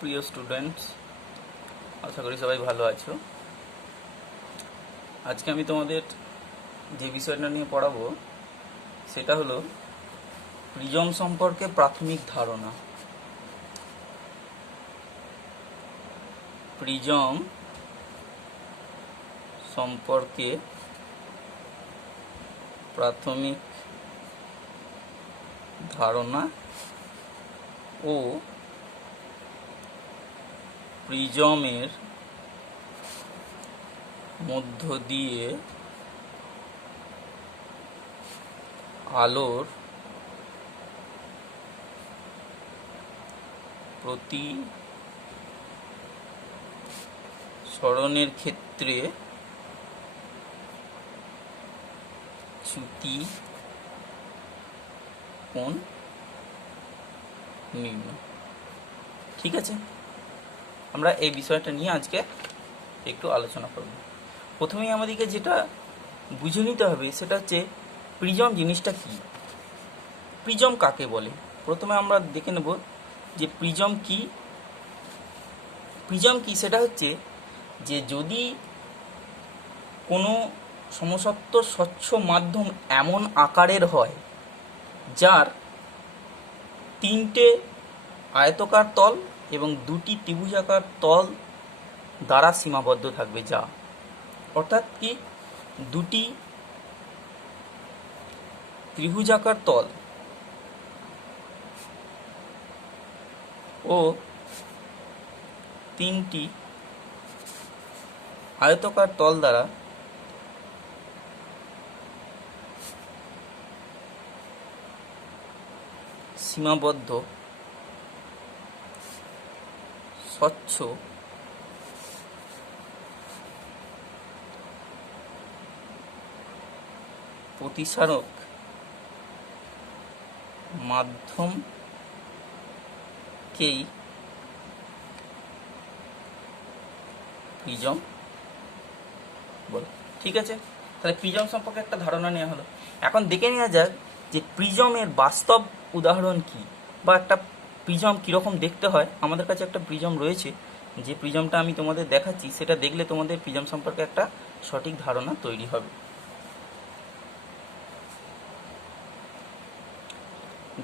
প্রিয় স্টুডেন্টস, আশা করি সবাই ভালো আছো। আজকে আমি তোমাদের যে বিষয়টা নিয়ে পড়াবো সেটা হলো প্রিজম সম্পর্কে প্রাথমিক ধারণা। প্রিজম সম্পর্কে প্রাথমিক ধারণা ও প্রিজমের মধ্য দিয়ে আলোর প্রতিসরণের ক্ষেত্রে চ্যুতি কোণ নির্ণয়। ঠিক আছে, আমরা এই বিষয়টা নিয়ে আজকে একটু আলোচনা করব। প্রথমেই আমাদেরকে যেটা বুঝে নিতে হবে সেটা হচ্ছে প্রিজম জিনিসটা কি, প্রিজম কাকে বলে। প্রথমে আমরা দেখে নেব যে প্রিজম কি। প্রিজম কি সেটা হচ্ছে যে যদি কোনো সমসত্ব স্বচ্ছ মাধ্যম এমন আকারের হয় যার তিনটে আয়তকার তল এবং দুটি ত্রিভুজাকার তল দ্বারা সীমাবদ্ধ থাকবে, যা অর্থাৎ কি দুটি ত্রিভুজাকার তল ও তিনটি আয়তকার তল দ্বারা সীমাবদ্ধ স্বচ্ছ প্রতিসারক মাধ্যমকেই প্রিজম বলে। ঠিক আছে, তাহলে প্রিজম সম্পর্কে একটা ধারণা নেওয়া হলো। এখন দেখে নেওয়া যাক যে প্রিজমের বাস্তব উদাহরণ কি, বা একটা প্রিজম কীরকম দেখতে হয়। আমাদের কাছে একটা প্রিজম রয়েছে, যে প্রিজমটা আমি তোমাদের দেখাচ্ছি সেটা দেখলে তোমাদের প্রিজম সম্পর্কে একটা সঠিক ধারণা তৈরি হবে।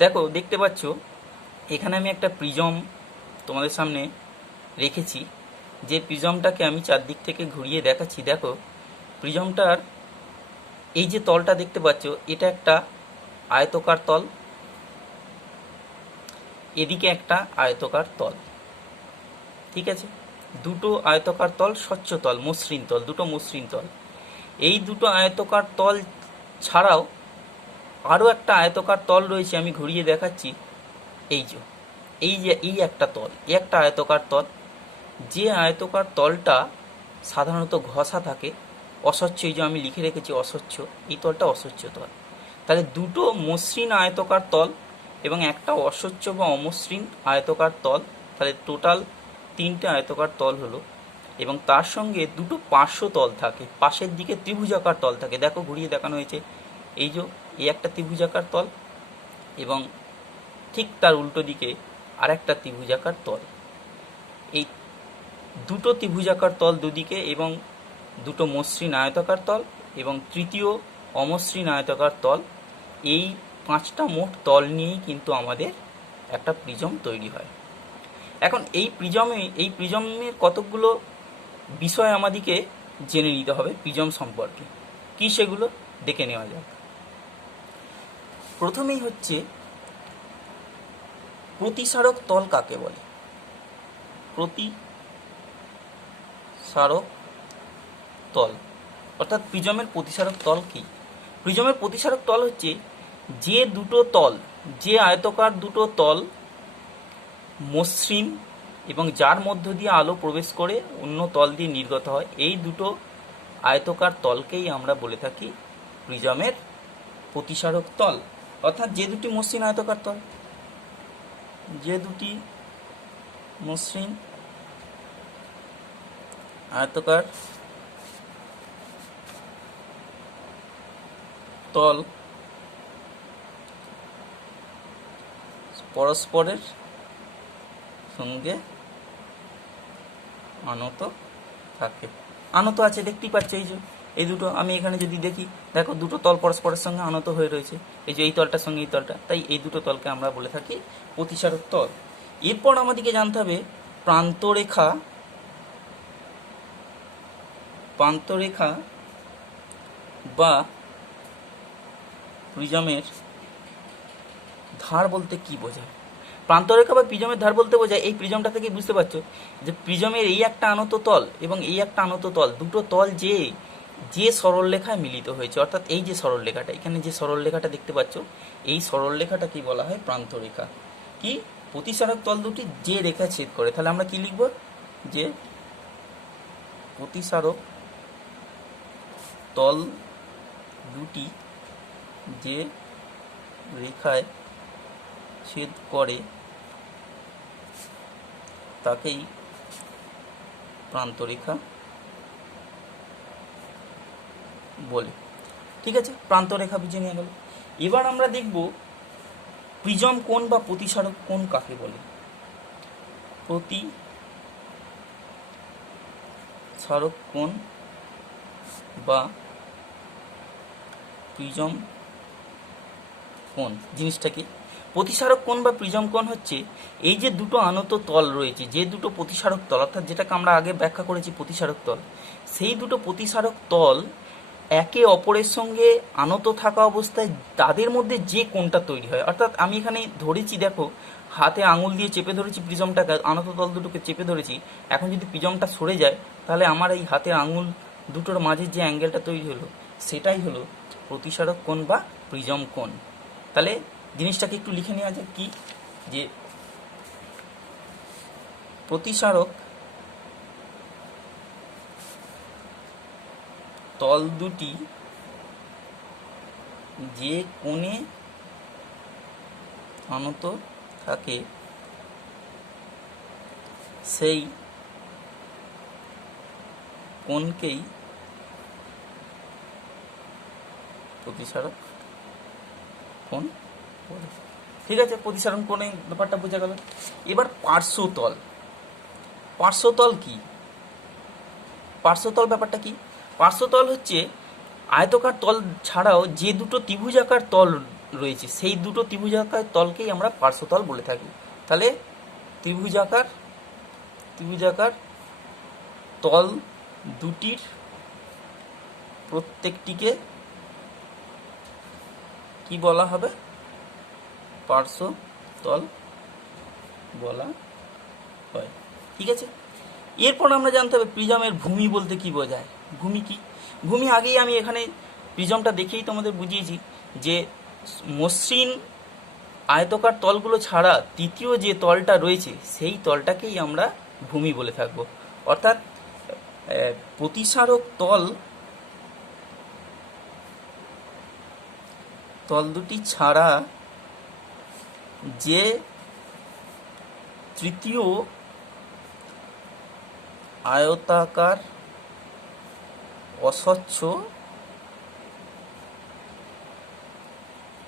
দেখো, দেখতে পাচ্ছ এখানে আমি একটা প্রিজম তোমাদের সামনে রেখেছি, যে প্রিজমটাকে আমি চারদিক থেকে ঘুরিয়ে দেখাচ্ছি। দেখো, প্রিজমটার এই যে তলটা দেখতে পাচ্ছ, এটা একটা আয়তকার তল, এদিকে একটা আয়তকার তল। ঠিক আছে, দুটো আয়তকার তল, স্বচ্ছ তল, মসৃণ তল, দুটো মসৃণ তল। এই দুটো আয়তকার তল ছাড়াও আরও একটা আয়তকার তল রয়েছে, আমি ঘুরিয়ে দেখাচ্ছি। এই একটা তল, এই একটা আয়তকার তল, যে আয়তকার তলটা সাধারণত ঘষা থাকে, অস্বচ্ছ। এই যে আমি লিখে রেখেছি অস্বচ্ছ, এই তলটা অস্বচ্ছ তল। তাহলে দুটো মসৃণ আয়তকার তল এবং একটা অস্বচ্ছ বা অমসৃণ আয়তকার তল, তাহলে টোটাল তিনটে আয়তকার তল হলো। এবং তার সঙ্গে দুটো পার্শ্ব তল থাকে, পাশের দিকে ত্রিভুজাকার তল থাকে। দেখো, ঘুরিয়ে দেখানো হয়েছে। এই একটা ত্রিভুজাকার তল এবং ঠিক তার উল্টো দিকে আরেকটা ত্রিভুজাকার তল। এই দুটো ত্রিভুজাকার তল দুদিকে এবং দুটো মসৃণ আয়তাকার তল এবং তৃতীয় অমসৃণ আয়তাকার তল, এই পাঁচটা মোট তল নিয়েই কিন্তু আমাদের একটা প্রিজম তৈরি হয়। এখন এই প্রিজমের কতকগুলো বিষয় আমাদেরকে জেনে নিতে হবে প্রিজম সম্পর্কে। কি সেগুলো দেখে নেওয়া যাক। প্রথমেই হচ্ছে প্রতিসারক তল কাকে বলে। প্রতিসারক তল অর্থাৎ প্রিজমের প্রতিসারক তল কি? প্রিজমের প্রতিসারক তল হচ্ছে যে দুটো তল, যে আয়তকার দুটো তল মসৃণ এবং যার মধ্য দিয়ে আলো প্রবেশ করে অন্য তল দিয়ে নির্গত হয়, এই দুটো আয়তকার তলকেই আমরা বলে থাকি প্রিজমের প্রতিসারক তল। অর্থাৎ যে দুটি মসৃণ আয়তকার তল, যে দুটি মসৃণ আয়তকার তল পরস্পরের সঙ্গে আনত থাকে। আনত আছে দেখতেই পাচ্ছ, এই যে এই দুটো, আমি এখানে যদি দেখি, দেখো দুটো তল পরস্পরের সঙ্গে আনত হয়ে রয়েছে, এই যে এই তলটার সঙ্গে এই তলটা, তাই এই দুটো তলকে আমরা বলে থাকি প্রতিসারক তল। এরপর আমাদেরকে জানতে হবে প্রান্তরেখা, প্রান্তরেখা বা প্রিজমের ধার বলতে কি বোঝায়। প্রান্তরেখা বা প্রিজমের ধার বলতে বোঝায়, এই প্রিজমটা থেকে বুঝতে পারছো যে প্রিজমের এই একটা আনত তল এবং এই একটা আনত তল, দুটো তল যে যে সরলরেখায় মিলিত হয়েছে, অর্থাৎ এই যে সরলরেখাটা, এখানে যে সরলরেখাটা দেখতে পাচ্ছ, এই সরলরেখাটা কি বলা হয়, প্রান্তরেখা। কি, প্রতিসারক তল দুটি যে রেখা ছেদ করে, তাহলে আমরা কি লিখব, যে প্রতিসারক তল দুটি যে রেখায় ছেদ করে তাকেই প্রান্তরেখা বলে। ঠিক আছে, প্রান্তরেখা বুঝে নিয়ে গেল। এবার আমরা দেখব প্রিজম কোণ বা প্রতিসারক কোণ কাকে বলে। প্রতিসারক কোণ বা প্রিজম কোণ জিনিসটা কি? প্রতিসারক কোণ বা প্রিজম কোণ হচ্ছে এই যে দুটো আনত তল রয়েছে, যে দুটো প্রতিসারক তল, অর্থাৎ যেটাকে আমরা আগে ব্যাখ্যা করেছি প্রতিসারক তল, সেই দুটো প্রতিসারক তল একে অপরের সঙ্গে আনত থাকা অবস্থায় তাদের মধ্যে যে কোণটা তৈরি হয়, অর্থাৎ আমি এখানে ধরেছি, দেখো হাতে আঙুল দিয়ে চেপে ধরেছি প্রিজমটাকে, আনত তল দুটোকে চেপে ধরেছি, এখন যদি প্রিজমটা সরে যায় তাহলে আমার এই হাতের আঙুল দুটোর মাঝে যে অ্যাঙ্গেলটা তৈরি হলো সেটাই হলো প্রতিসারক কোণ বা প্রিজম কোণ। তাহলে জিনিসটাকে একটু লিখে নেওয়া যায় কি, যে প্রতিসারক তল দুটি যে কোণে আনত থাকে সেই কোণকেই প্রতিসারক কোণ বলে। ঠিক আছে, প্রতিসারণ কোণে ব্যাপারটা বোঝা গেল। এবার পার্শ্বতল, পার্শ্বতল কি, পার্শ্বতল ব্যাপারটা কি? পার্শ্বতল হচ্ছে আয়তকার তল ছাড়াও যে দুটো ত্রিভুজাকার তল রয়েছে সেই দুটো ত্রিভুজাকার তলকেই আমরা পার্শ্বতল বলে থাকি। তাহলে ত্রিভুজাকার তল দুটির প্রত্যেকটিকে কি বলা হবে, পার্শ্বতল বলা হয়। ঠিক আছে, এরপর আমরা জানতে হবে প্রিজমের ভূমি বলতে কি বোঝায়। ভূমি কি? ভূমি আগেই আমি এখানে প্রিজমটা দেখেই তোমাদের বুঝিয়েছি যে মসৃণ আয়তকার তলগুলো ছাড়া তৃতীয় যে তলটা রয়েছে সেই তলটাকেই আমরা ভূমি বলে থাকব। অর্থাৎ প্রতিসারক তল দুটি ছাড়া যে তৃতীয় আয়তাকার অস্বচ্ছ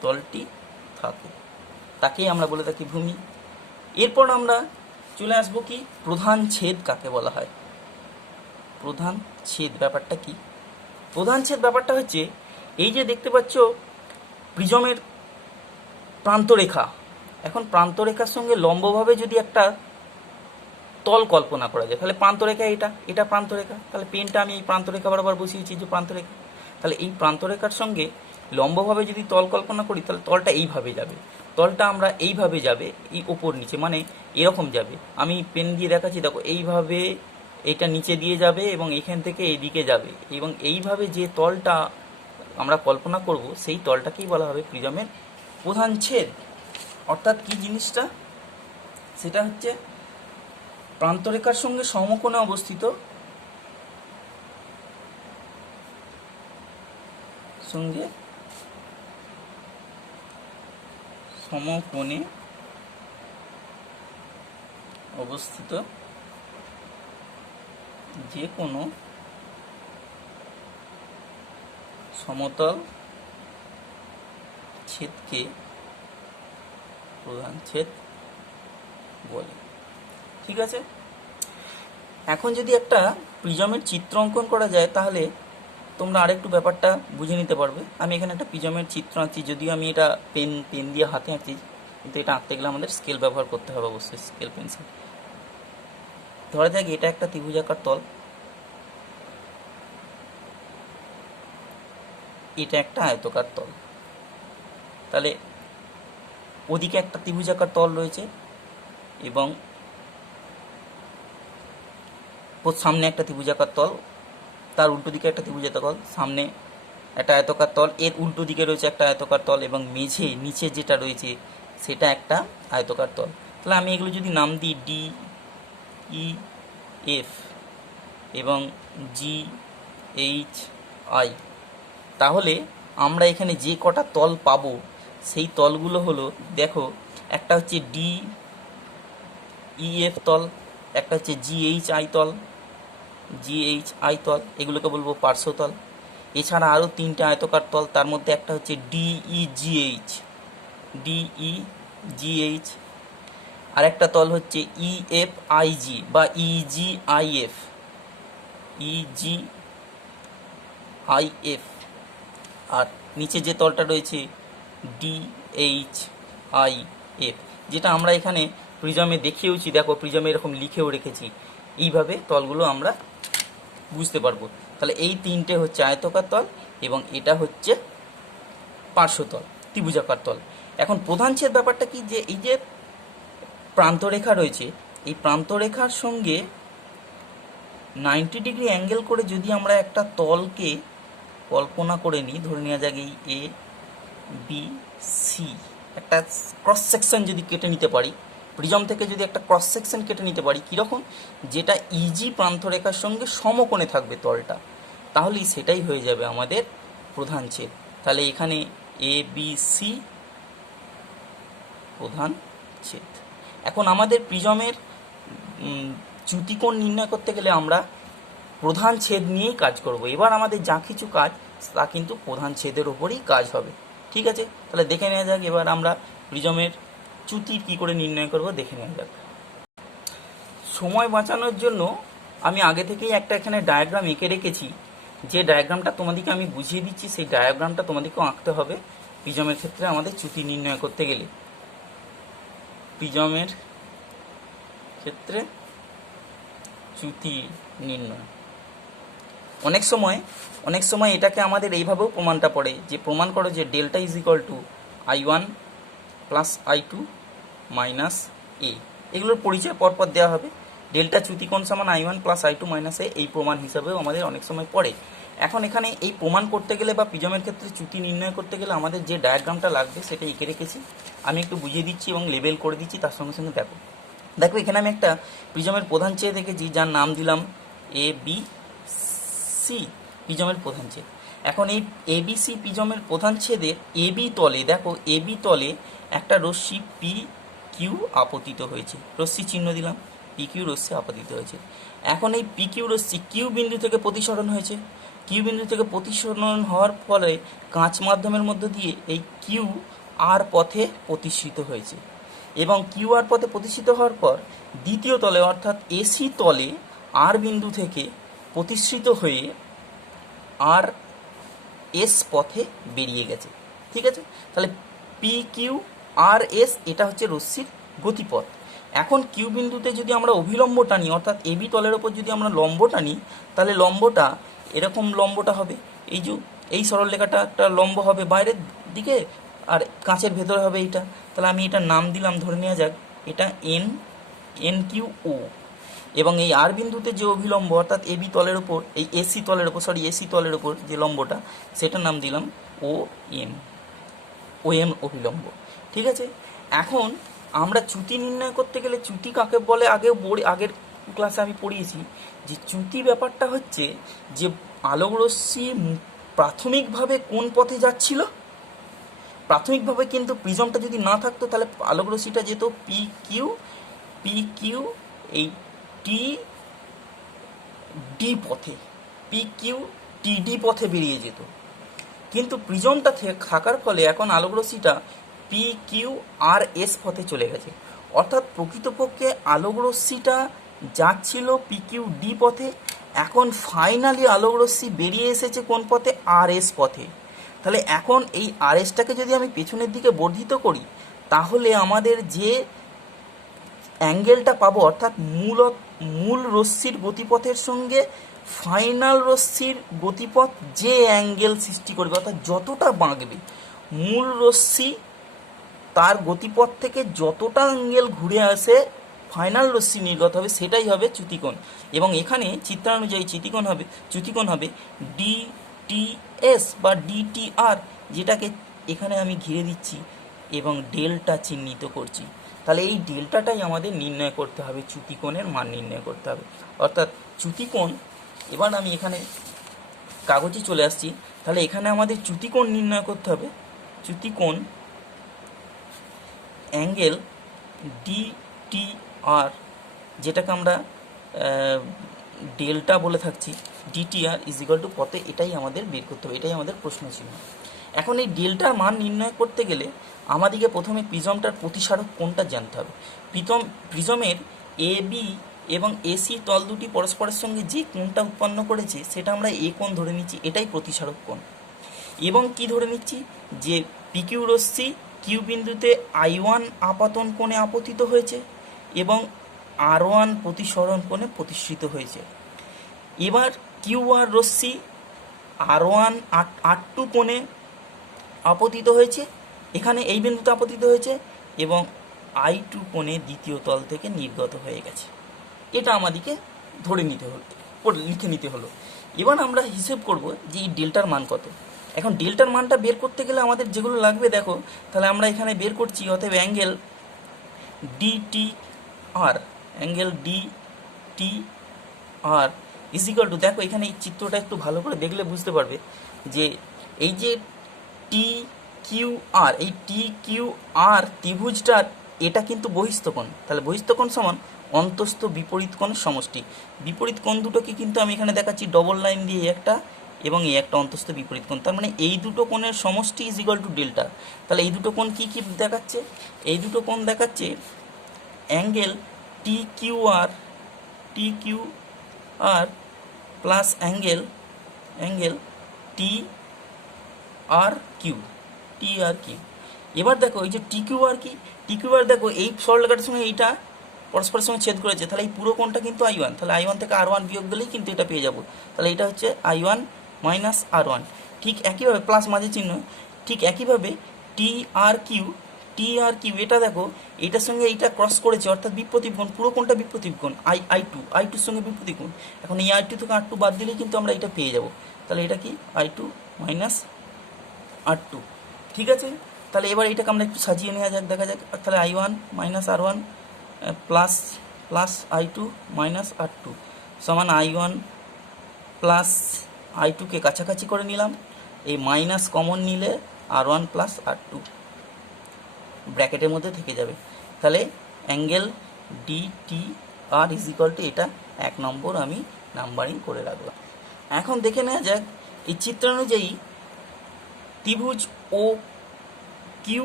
তলটি থাকে তাকেই আমরা বলে থাকি ভূমি। এরপর আমরা চলে আসবো কি, প্রধান ছেদ কাকে বলা হয়। প্রধান ছেদ ব্যাপারটা কি? প্রধান ছেদ ব্যাপারটা হচ্ছে এই যে দেখতে পাচ্ছ প্রিজমের প্রান্তরেখা, এখন প্রান্তরেখার সঙ্গে লম্বভাবে যদি একটা তল কল্পনা করা যায় তাহলে প্রান্তরেখা, এটা প্রান্তরেখা, তাহলে পেনটা আমি এই প্রান্তরেখা বরাবর বসিয়েছি যে প্রান্তরেখা, তাহলে এই প্রান্তরেখার সঙ্গে লম্বভাবে যদি তল কল্পনা করি তাহলে তলটা এইভাবে যাবে, তলটা আমরা এইভাবে যাবে, এই ওপর নিচে মানে এরকম যাবে, আমি পেন দিয়ে দেখাচ্ছি, দেখো এইভাবে এটা নিচে দিয়ে যাবে এবং এখান থেকে এইদিকে যাবে, এবং এইভাবে যে তলটা আমরা কল্পনা করব সেই তলটাকেই বলা হবে প্রিজমের প্রধান ছেদ। অর্থাৎ কি জিনিসটা, সেটা হচ্ছে প্রান্তরেখার সঙ্গে সমকোণে অবস্থিত যে কোনো সমতল ছেদকে প্রধান ছেদ বলে। ঠিক আছে, এখন যদি একটা প্রিজমের চিত্র অঙ্কন করা যায় তাহলে তোমরা আরেকটু ব্যাপারটা বুঝে নিতে পারবে। আমি এখানে একটা প্রিজমের চিত্র আঁকছি, যদিও আমি এটা পেন দিয়ে হাতে আঁকছি, কিন্তু এটা আঁকতে গেলে আমাদের স্কেল ব্যবহার করতে হবে, অবশ্যই স্কেল পেন্সিল। ধরা যাক এটা একটা ত্রিভুজাকার তল, এটা একটা আয়তকার তল। তাহলে ওদিকে একটা ত্রিভুজাকার তল রয়েছে এবং ওর সামনে একটা ত্রিভুজাকার তল, তার উল্টো দিকে একটা ত্রিভুজাকার তল, সামনে একটা আয়তকার তল, এর উল্টো দিকে রয়েছে একটা আয়তকার তল এবং মেঝে নিচে যেটা রয়েছে সেটা একটা আয়তকার তল। তাহলে আমি এগুলো যদি নাম দিই ডি ই এফ এবং জি এইচ আই, তাহলে আমরা এখানে যে কটা তল পাবো সেই তলগুলো হলো, দেখো একটা হচ্ছে ডি ই এফ তল, একটা হচ্ছে জি এইচ আই তল, এগুলোকে বলবো পার্শ্বতল। এছাড়া আরও তিনটে আয়তকার তল, তার মধ্যে একটা হচ্ছে ডিইজিএইচ, আর একটা তল হচ্ছে ইএফআইজি বা ইজিআইএফ, আর নিচে যে তলটা রয়েছে ডিএইচআইএফ, যেটা আমরা এখানে প্রিজমে দেখিয়েওছি। দেখো প্রিজমে এরকম লিখেও রেখেছি, এইভাবে তলগুলো আমরা বুঝতে পারবো। তাহলে এই তিনটে হচ্ছে আয়তকার তল এবং এটা হচ্ছে পার্শ্বতল, ত্রিভুজাকার তল। এখন প্রধান ছেদ ব্যাপারটা কি, যে এই যে প্রান্তরেখা রয়েছে, এই প্রান্তরেখার সঙ্গে 90 ডিগ্রি অ্যাঙ্গেল করে যদি আমরা একটা তলকে কল্পনা করে নিই, ধরে নেওয়া যাক এই এ বি সি, একটা ক্রস সেকশন যদি কেটে নিতে পারি, প্রিজম থেকে যদি একটা ক্রস সেকশন কেটে নিতে পারি, কীরকম, যেটা ইজি প্রান্তরেখার সঙ্গে সমকোণে থাকবে তলটা, তাহলেই সেটাই হয়ে যাবে আমাদের প্রধান ছেদ। তাহলে এখানে এ বি সি প্রধান ছেদ। এখন আমাদের প্রিজমের চ্যুতিকোণ নির্ণয় করতে গেলে আমরা প্রধান ছেদ নিয়েই কাজ করব। এবার আমাদের যা কিছু কাজ তা কিন্তু প্রধান ছেদের ওপরই কাজ হবে। ঠিক আছে, তাহলে দেখে নেওয়া যাক এবার আমরা প্রিজমের চ্যুতি কী করে নির্ণয় করব, দেখে নেওয়া যাক। সময় বাঁচানোর জন্য আমি আগে থেকেই একটা এখানে ডায়াগ্রাম এঁকে রেখেছি, যে ডায়াগ্রামটা তোমাদেরকে আমি বুঝিয়ে দিচ্ছি, সেই ডায়াগ্রামটা তোমাদেরকেও আঁকতে হবে প্রিজমের ক্ষেত্রে আমাদের চ্যুতি নির্ণয় করতে গেলে। প্রিজমের ক্ষেত্রে চ্যুতি নির্ণয় অনেক সময় এটাকে আমাদের এইভাবেও প্রমাণটা পড়ে, যে প্রমাণ করো যে delta is equal to I1 plus I2 minus A, এগুলোর পরিচয় পরপর দেওয়া হবে। ডেল্টা চ্যুতিকোণ সমান I1 প্লাস I2 মাইনাস এ, এই প্রমাণ হিসাবেও আমাদের অনেক সময় পড়ে। এখন এখানে এই প্রমাণ করতে গেলে বা প্রিজমের ক্ষেত্রে চ্যুতি নির্ণয় করতে গেলে আমাদের যে ডায়াগ্রামটা লাগবে সেটা এঁকে রেখেছি, আমি একটু বুঝিয়ে দিচ্ছি এবং লেবেল করে দিচ্ছি তার সঙ্গে সঙ্গে। দেখো এখানে আমি একটা প্রিজমের প্রধান ছেদ দেখেছি, যার নাম দিলাম এ বি সি, প্রিজমের প্রধান ছেদ। এখন এই এ বি সি প্রিজমের প্রধান ছেদের এ বি তলে, দেখো এ বি তলে একটা রশ্মি পি কিউ আপতিত হয়েছে, রশ্মি চিহ্ন দিলাম, পি কিউ রশ্মি আপতিত হয়েছে। এখন এই পি কিউ রশ্মি কিউ বিন্দু থেকে প্রতিসরণ হয়েছে, কিউ বিন্দু থেকে প্রতিসরণ হওয়ার ফলে কাঁচ মাধ্যমের মধ্য দিয়ে এই কিউ আর পথে প্রতিষ্ঠিত হয়েছে, এবং কিউ আর পথে প্রতিষ্ঠিত হওয়ার পর দ্বিতীয় তলে অর্থাৎ এসি তলে আর বিন্দু থেকে প্রতিষ্ঠিত হয়ে আর এস পথে বেরিয়ে গেছে। ঠিক আছে, তাহলে পি কিউ আর এস এটা হচ্ছে রশ্মির গতিপথ। এখন কিউ বিন্দুতে যদি আমরা অভিলম্ব টানি, অর্থাৎ এবি তলের ওপর যদি আমরা লম্ব টানি, তাহলে লম্বটা এরকম লম্বটা হবে, এই সরলরেখাটা একটা লম্ব হবে বাইরের দিকে, আর কাঁচের ভেতরে হবে এইটা। তাহলে আমি এটার নাম দিলাম, ধরে নেওয়া যাক এটা এন কিউ ও, এবং এই আর বিন্দুতে যে অভিলম্ব অর্থাৎ এবি তলের ওপর, এই এসি তলের ওপর যে লম্বটা, সেটার নাম দিলাম ও এম অভিলম্ব। ঠিক আছে, এখন আমরা চ্যুতি নির্ণয় করতে গেলে চ্যুতি কাকে বলে আগের ক্লাসে আমি পড়িয়েছি, যে চ্যুতি ব্যাপারটা হচ্ছে যে আলোকরশ্মি প্রাথমিকভাবে কোন পথে যাচ্ছিল। প্রাথমিকভাবে কিন্তু প্রিজমটা যদি না থাকতো তাহলে আলোকরশ্মিটা যেত পি কিউ এই টি ডি পথে, পি কিউ টি ডি পথে বেরিয়ে যেত। কিন্তু প্রিজমটা থাকার ফলে এখন আলোকরশ্মিটা পি কিউ আর এস পথে চলে গেছে। অর্থাৎ প্রকৃতপক্ষে আলোকরশ্মিটা যাচ্ছিল পিকিউ ডি পথে, এখন ফাইনালি আলোক রশ্মি বেরিয়ে এসেছে কোন পথে? আর এস পথে। তাহলে এখন এই আর এসটাকে যদি আমি পেছনের দিকে বর্ধিত করি, তাহলে আমাদের যে অ্যাঙ্গেলটা পাবো, অর্থাৎ মূল রশ্মির গতিপথের সঙ্গে ফাইনাল রশ্মির গতিপথ যে অ্যাঙ্গেল সৃষ্টি করবে, অর্থাৎ যতটা বাঁকবে মূল রশ্মি তার গতিপথ থেকে যতটা অ্যাঙ্গেল ঘুরে আসে ফাইনাল রশ্মি নির্গত হবে, সেটাই হবে চ্যুতিকোণ। এবং এখানে চিত্রানুযায়ী চ্যুতিকোণ হবে ডিটিএস বা ডিটিআর, যেটাকে এখানে আমি ঘিরে দিচ্ছি এবং ডেল্টা চিহ্নিত করছি। তাহলে এই ডেল্টাটাই আমাদের নির্ণয় করতে হবে, চ্যুতিকোণের মান নির্ণয় করতে হবে। অর্থাৎ চ্যুতিকোণ, এবার আমি এখানে কাগজে চলে আসছি, তাহলে এখানে আমাদের চ্যুতিকোণ নির্ণয় করতে হবে। চ্যুতিকোণ অ্যাঙ্গেল ডিটিআর, যেটাকে আমরা ডেল্টা বলে থাকছি, ডিটিআর ইজ ইকুয়াল টু পথে, এটাই আমাদের বের করতে হবে, এটাই আমাদের প্রশ্ন ছিল। এখন এই ডেল্টার মান নির্ণয় করতে গেলে আমাদেরকে প্রথমে প্রিজমটার প্রতিসারক কোণটা জানতে হবে। প্রিজমের এ বি এবং এসি তল দুটি পরস্পরের সঙ্গে যে কোণটা উৎপন্ন করেছে সেটা আমরা এ কোণ ধরে নিচ্ছি, এটাই প্রতিসারক কোণ। এবং কি ধরে নিচ্ছি, যে পিকিউ রশ্মি কিউ বিন্দুতে I1 আপাতন কোণে আপতিত হয়েছে এবং R1 প্রতিসরণ কোণে প্রতিষ্ঠিত হয়েছে। এবার কিউআর রশ্মি R1 R2 কোণে আপতিত হয়েছে, এখানে এই বিন্দুতে আপতিত হয়েছে, এবং I2 কোণে দ্বিতীয় তল থেকে নির্গত হয়ে গেছে। এটা আমাদেরকে ধরে নিতে হলো, লিখে নিতে হলো। এবার আমরা হিসেব করব যে এই ডেল্টার মান কত। এখন ডেল্টার মানটা বের করতে গেলে আমাদের যেগুলো লাগবে দেখো, তাহলে আমরা এখানে বের করছি, অতএব angle DTR, angle DTR is equal two, দেখো এখানে এই চিত্রটা একটু ভালো করে দেখলে বুঝতে পারবে যে এই যে টি কিউ আর, এই টি কিউ আর ত্রিভুজটার এটা কিন্তু বহিস্থ কোণ। তাহলে বহিস্থ কোণ সমান অন্তস্থ বিপরীত কোণের সমষ্টি। বিপরীত কোণ দুটোকে কিন্তু আমি এখানে দেখাচ্ছি ডবল লাইন দিয়ে একটা এবং এই একটা অন্তস্থ বিপরীত কোণ, তার মানে এই দুটো কোণের সমষ্টি ইজ ইকুয়াল টু ডেল্টা। তাহলে এই দুটো কোণ কি কি দেখাচ্ছে? এই দুটো কোণ দেখাচ্ছে angle T Q R plus angle টি আর কিউ। এবার দেখো এই যে টি কিউ আর কি, টি কিউ আর দেখো এই সরলরেখাটার সঙ্গে এইটা পরস্পরের সঙ্গে ছেদ করেছে, তাহলে এই পুরো কোণটা কিন্তু I1, তাহলে I1 থেকে R1 বিয়োগ দিলেই কিন্তু এটা পেয়ে যাবো। তাহলে এটা হচ্ছে I1 মাইনাস R1। ঠিক একইভাবে প্লাস মাঝে চিহ্ন, ঠিক একইভাবে টি আর কিউ এটা দেখো এইটার সঙ্গে এইটা ক্রস করেছে, অর্থাৎ বিপ্রতীপ কোণ, পুরো কোণটা বিপ্রতীপ কোণ, I2 সঙ্গে বিপ্রতীপ কোণ। এখন এই I2 থেকে R2 বাদ দিলেই কিন্তু আমরা এটা পেয়ে যাব। তাহলে এটা কি I2 মাইনাস R2, ঠিক আছে। তাহলে এবার এটাকে আমরা একটু সাজিয়ে নেওয়া যাক, দেখা যাক। তাহলে I1 minus R1 plus I2 minus R2 সমান I1 প্লাস I2কে কাছাকাছি করে নিলাম, এই মাইনাস কমন নিলে R1 প্লাস R2 ব্র্যাকেটের মধ্যে থেকে যাবে। তাহলে angle DTR is equal two, এটা 1 নম্বর আমি নাম্বারিং করে রাখলাম। এখন দেখে নেওয়া যাক এই চিত্রানুযায়ী ত্রিভুজ কিউ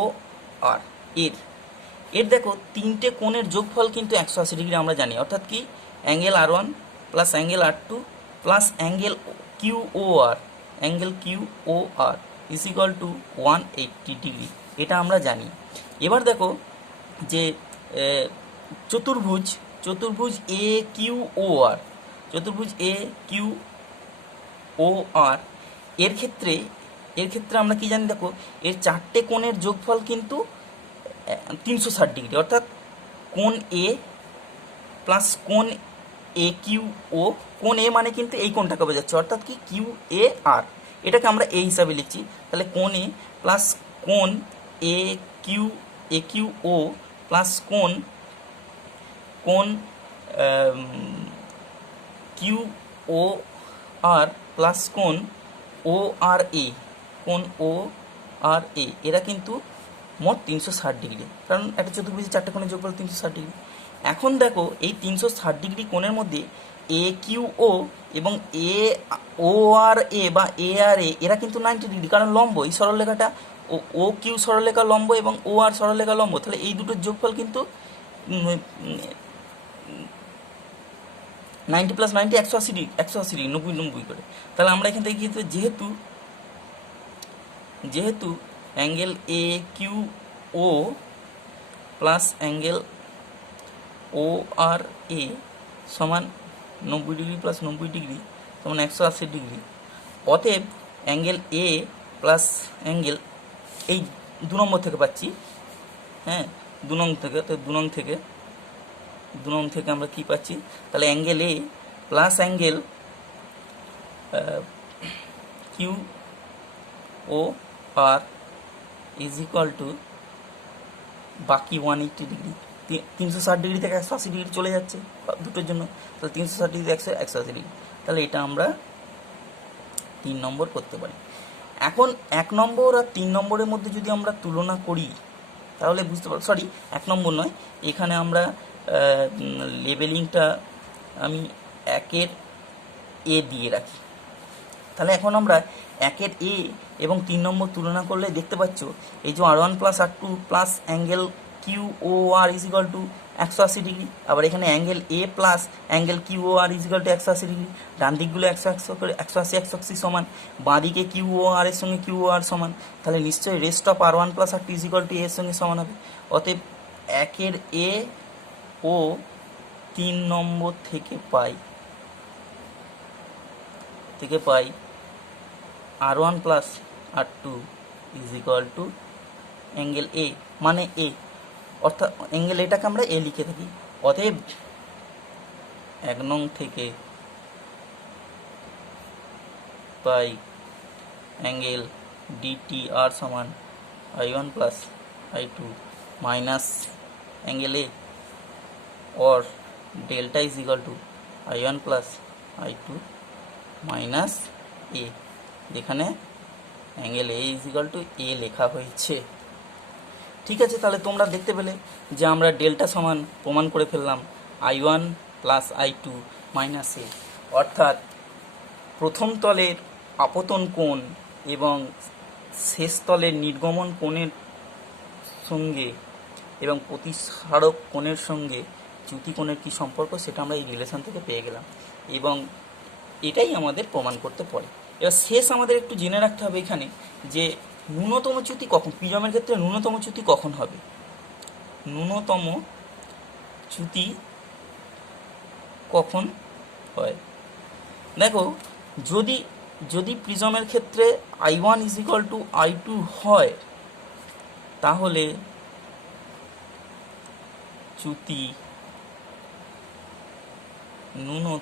ও আর এর দেখো তিনটে কোণের যোগফল কিন্তু 180 ডিগ্রি আমরা জানি, অর্থাৎ কি angle R1 plus angle R2 plus angle Q O R is equal to 180 degree, এটা আমরা জানি। এবার দেখো যে চতুর্ভুজ এ কিউ ও আর এর ক্ষেত্রে আমরা কি জানি, দেখো এর চারটে কোণের যোগফল কিন্তু 360 ডিগ্রি, অর্থাৎ কোণ এ প্লাস কোণ এ কিউ ও, কোণ এ মানে কিন্তু এই কোণটাকে বোঝাচ্ছে, অর্থাৎ কি কিউ এ আর, এটাকে আমরা এ হিসাবে লিখছি। তাহলে কোণ এ প্লাস কোণ এ কিউ ও প্লাস কোণ কিউ ও আর প্লাস কোণ ও আর এ, এরা কিন্তু মোট 360 ডিগ্রি, কারণ একটা চতুর্ভুজের চারটে কোণের যোগফল 360 ডিগ্রি। এখন দেখো এই 360 ডিগ্রি কোণের মধ্যে এ কিউ ও এবং এ ও আর এ বা এ আর এ, এরা কিন্তু 90 ডিগ্রি, কারণ লম্ব, এই সরলরেখাটা ও কিউ সরলরেখা লম্ব এবং ও আর সরলরেখা লম্ব, তাহলে এই দুটোর যোগফল কিন্তু 90 + 90 180 180 90 90 করে। তাহলে আমরা এখান থেকে কিন্তু যেহেতু angle A Q O plus angle O R A সমান 90 ডিগ্রি প্লাস 90 ডিগ্রি সমান 180 ডিগ্রি, অতএব অ্যাঙ্গেল এ প্লাস অ্যাঙ্গেল এই 2 নম্বর থেকে পাচ্ছি, হ্যাঁ 2 নং থেকে, তো 2 নং থেকে আমরা কি পাচ্ছি, তাহলে angle A plus angle Q O R is equal to বাকি 180 ডিগ্রি, 360 ডিগ্রি থেকে 180 ডিগ্রি চলে যাচ্ছে দুটোর জন্য, তাহলে 360 ডিগ্রি 180 ডিগ্রি, তাহলে এটা আমরা 3 নম্বর করতে পারি। এখন 1 নম্বর আর 3 নম্বরের মধ্যে যদি আমরা তুলনা করি তাহলে বুঝতে পারবো, সরি 1 নম্বর নয়, এখানে আমরা লেবেলিংটা আমি 1-এর এ দিয়ে রাখি। তাহলে এখন আমরা 1-এর এ এবং 3 নম্বর তুলনা করলে দেখতে পাচ্ছ এই যে R1 + R2 plus angle Q O R is equal to 180 degree, আবার এখানে angle A plus angle Q O R is equal to 180 degree, ডান দিকগুলো 100 করে 180 180 সমান, বাঁ দিকে কিউ ও আর এর সঙ্গে কিউ ও আর সমান, তাহলে নিশ্চয়ই rest of R1 + R2 is equal two এর সঙ্গে সমান হবে। অতএব 1-এর এ ও 3 নম্বর থেকে পাই R1 + R2 is equal to angle এ, মানে এ, অর্থাৎ অ্যাঙ্গেল এটাকে আমরা এ লিখে থাকি। অতএব 1 নং থেকে পাই অ্যাঙ্গেল DTR সমান I1 + I2 minus angle A, or delta is equal to I1 + I2 minus A, যেখানে angle A is equal to A লেখা হয়েছে। ঠিক আছে, তাহলে তোমরা দেখতে পেলে যে আমরা ডেল্টা সমান প্রমাণ করে ফেললাম I1 + I2 মাইনাস এ, অর্থাৎ প্রথম তলের আপতন কোণ এবং শেষ তলের নির্গমন কোণের সঙ্গে এবং প্রতিসারক কোণের সঙ্গে চ্যুতি কোণের কী সম্পর্ক সেটা আমরা এই রিলেশন থেকে পেয়ে গেলাম, এবং এটাই আমাদের প্রমাণ করতে পারে। এবার শেষ আমাদের একটু জেনে রাখতে হবে এখানে যে ন্যূনতম চ্যুতি কখন, প্রিজমের ক্ষেত্রে ন্যূনতম চ্যুতি কখন হবে। ন্যূনতম চ্যুতি কখন হয়, দেখো যদি প্রিজমের ক্ষেত্রে I1 is equal two I2 হয় তাহলে চ্যুতি